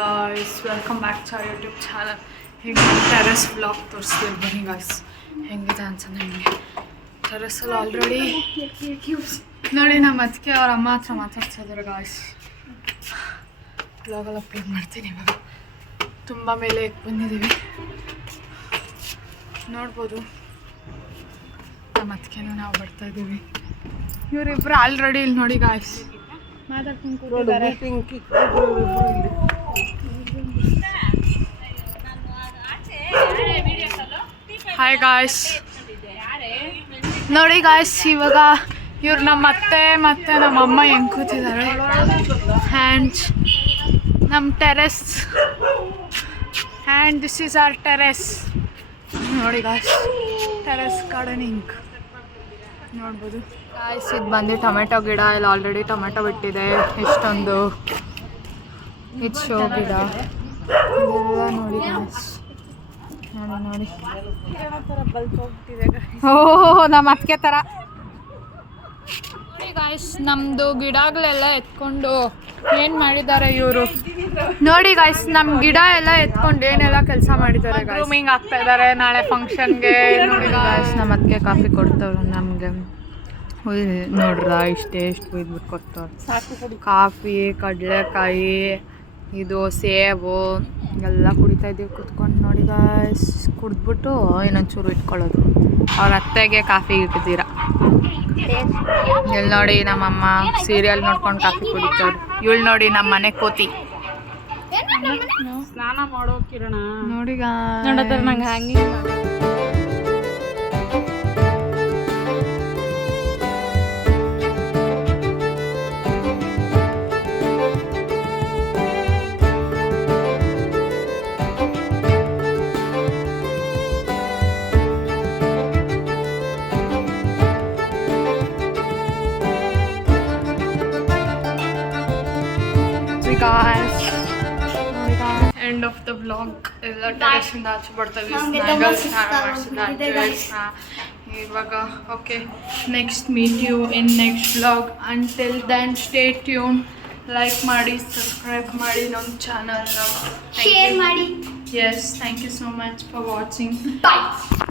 guys, welcome back to our YouTube channel. ಹಿಂಗೆ terrace vlog ತೋರಿಸ್ತೀವಿ ಬನ್ನಿ ಗಾಯ್ಸ್. ಹೆಂಗಿದೆ ಅನ್ಸಂದು ನಿಮಗೆ ಟೆರೆಸಲ್ಲಿ ಆಲ್ರೆಡಿ ನೋಡಿ ನಮ್ಮ ಅದಕ್ಕೆ ಅವ್ರ ಅಮ್ಮ ಹತ್ರ ಮಾತಾಡ್ತಿದ್ದಾರೆ ಗಾಯ್ಸ್. ವ್ಲಾಗಲ್ಲಿ ಅಪ್ಲೋಡ್ ಮಾಡ್ತೀನಿ ಇವಾಗ. ತುಂಬ ಮೇಲೆ ಬಂದಿದ್ದೀವಿ ನೋಡ್ಬೋದು. ನಮ್ಮ ಅದಕ್ಕೇನು ನಾವು ಬರ್ತಾಯಿದ್ದೀವಿ. ಇವರಿಬ್ಬರು ಆಲ್ರೆಡಿ ಇಲ್ಲಿ ನೋಡಿ ಗಾಯ್ಸ್ ಮಾತಾಡ್ಕೊಂಡು ಕೂತಿದ್ದಾರೆ. ಹಾಯ್ ಗಾಯ್ಸ್, ನೋಡಿ ಗಾಯ್ಸ್ ಇವಾಗ ಇವ್ರು ನಮ್ಮ ಅತ್ತೆ ಮತ್ತು ನಮ್ಮ ಅಮ್ಮ ಹೆಂಗೆ ಕೂತಿದ್ದಾರೆ. ಆ್ಯಂಡ್ ನಮ್ಮ terrace, and this is our terrace. ನೋಡಿ ಗಾಯ್ಸ್, ಟೆರೆಸ್ ಗಾರ್ಡನಿಂಗ್ ನೋಡ್ಬೋದು ಗಾಯ್ಸ್. ಇದು ಬಂದು ಟೊಮೆಟೊ ಗಿಡ. ಇಲ್ಲಿ ಆಲ್ರೆಡಿ ಟೊಮೆಟೊ ಬಿಟ್ಟಿದೆ ಎಷ್ಟೊಂದು. ಇದು ಶೋ ಗಿಡ ಇದೆಲ್ಲ ನೋಡಿ ಗಾಯ್ಸ್. ನೋಡಿ ಓಹ್ ನಮ್ಮ ಅದಕ್ಕೆ ಥರ ನೋಡಿ ಗಾಯ್ಸ್. ನಮ್ಮದು ಗಿಡಗಳೆಲ್ಲ ಎತ್ಕೊಂಡು ಏನು ಮಾಡಿದ್ದಾರೆ ಇವರು. ನೋಡಿ ಗಾಯ್ಸ್, ನಮ್ಮ ಗಿಡ ಎಲ್ಲ ಎತ್ಕೊಂಡು ಏನೆಲ್ಲ ಕೆಲಸ ಮಾಡಿದ್ದಾರೆ. ಗ್ರೂಮಿಂಗ್ ಆಗ್ತಾ ಇದ್ದಾರೆ ನಾಳೆ ಫಂಕ್ಷನ್ಗೆ. ನೋಡಿ ಗಾಯ್ಸ್, ನಮ್ಮ ಅದಕ್ಕೆ ಕಾಫಿ ಕೊಡ್ತವ್ರು ನಮಗೆ. ನೋಡ್ರ ಇಷ್ಟೇ ಎಷ್ಟು ಒಯ್ದ್ಬಿಟ್ಟು ಕೊಡ್ತವ್ರು. ಕಾಫಿ, ಕಡಲೆಕಾಯಿ, ಇದು ಸೇಬು ಎಲ್ಲ ಕುಡಿತಾ ಇದ್ದೀವಿ ಕುತ್ಕೊಂಡು. ನೋಡಿ ಗಾಯ್ಸ್, ಕುಡಿದ್ಬಿಟ್ಟು ಇನ್ನೊಂಚೂರು ಇಟ್ಕೊಳ್ಳೋದು. ಅವ್ರ ಅತ್ತೆಗೆ ಕಾಫಿ ಇಟ್ಟಿದ್ದೀರ. ಇಲ್ಲಿ ನೋಡಿ ನಮ್ಮಮ್ಮ ಸೀರಿಯಲ್ ನೋಡ್ಕೊಂಡು ಕಾಫಿ ಕುಡಿತವ್ರು. ಇವಳು ನೋಡಿ ನಮ್ಮ ಮನೆ ಕೋತಿ ಸ್ನಾನ ಮಾಡೋ ಕಿರಣ. ನೋಡಿ ನೋಡತ್ತಾರ ನಂಗೆ ಹಂಗೆ ಎಂಡ್ ಆಫ್ ದ ಬ್ಲಾಗ್. ಎಲ್ಲ ಟೆರೆಸ್ಸಿಂದ ಆಚೆ ಬರ್ತೀವಿ. ಇವಾಗ okay, next meet you in next blog. Until then stay tune. Like ಮಾಡಿ, ಸಬ್ಸ್ಕ್ರೈಬ್ ಮಾಡಿ ನಮ್ಮ ಚಾನಲ್ನ, ಶೇರ್ ಮಾಡಿ. Yes, thank you so much for watching. Bye.